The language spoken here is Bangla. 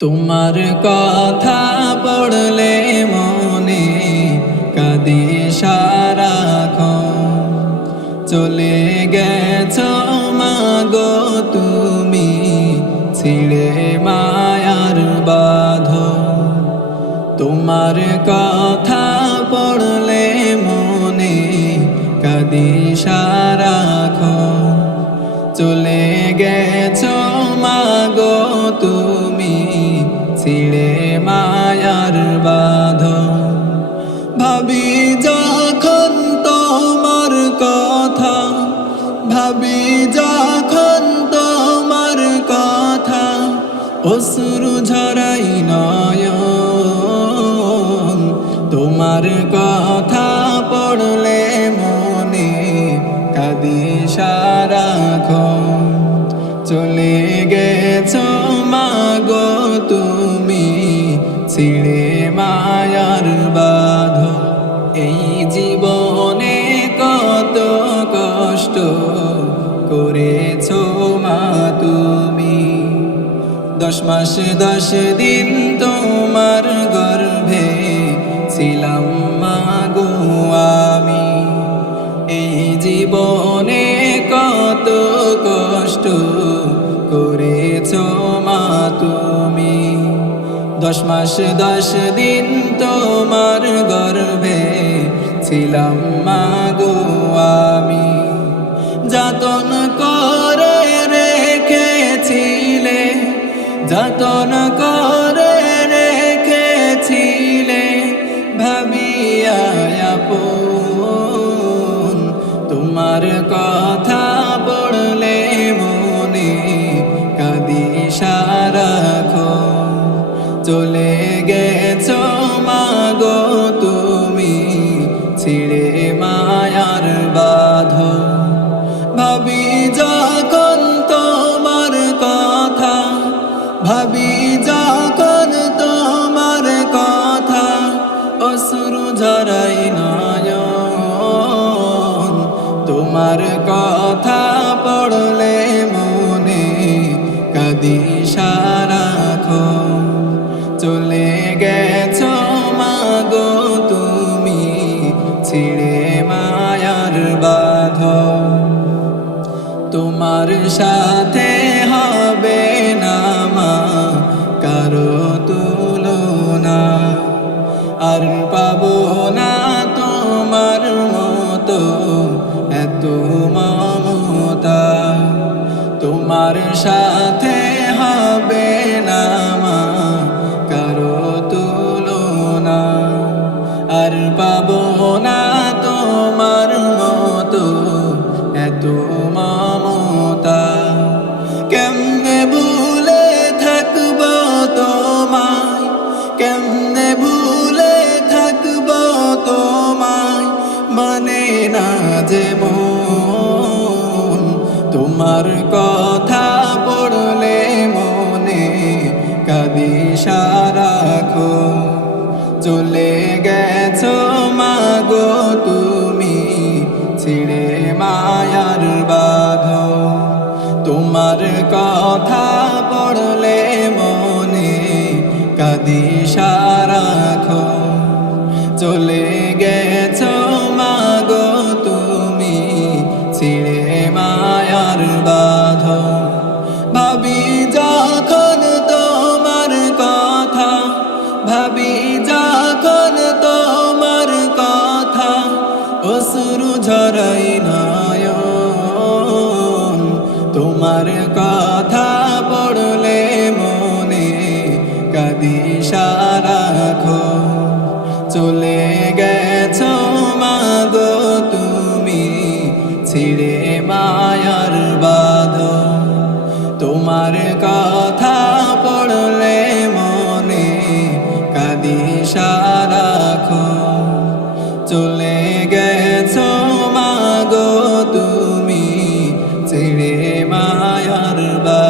তোমার কথা পড়লে মনে কাঁদি সারাক্ষণ। চলে গেছ মাগো তুমি, ছিড়ে মায়ার বাঁধ তোমার কথা ছিঁড়ে মায়ার বাঁধ ভাবি, যখন তোমার কথা, ভাবি, যখন তোমার কথা, অশ্রু ঝরাই নয়ন। তোমার কথা পড়লে মনে কাঁদি সারাক্ষণ। চলে গেছো ছিঁড়ে মায়ার বাধ এই জীবনে কত কষ্ট করেছ মা তুমি। দশ মাস, দশ দিন তোমার গর্ভে দশ মাস দশ দিন তোমার গর্ভে ছিলাম মাগো আমি। যাতন করে রেখেছিলে, যতন করে রেখেছিলে, ভাবিয়া আপন তোমার কথা চলে গেছো তোমার সাথে হবে না মা, কারও তুলনা। আর পাব না তোমার মতো এত মমতা। তোমার সাথে কথা পড়লে মনে কাদি সারাখো চলে গেছো মাগো তুমি, ছিঁড়ে মায়ার বাঁধ তোমার কথা পড়লে মনে কাদি অশ্রু ঝরাই নয়ন। তোমার কথা পড়লে মনে কাদি সারাখো চলে গেছো মাগো তুমি, ছিঁড়ে মায়ার বাঁধ। তোমার কথা পড়লে মনে কাদি সারাখো গে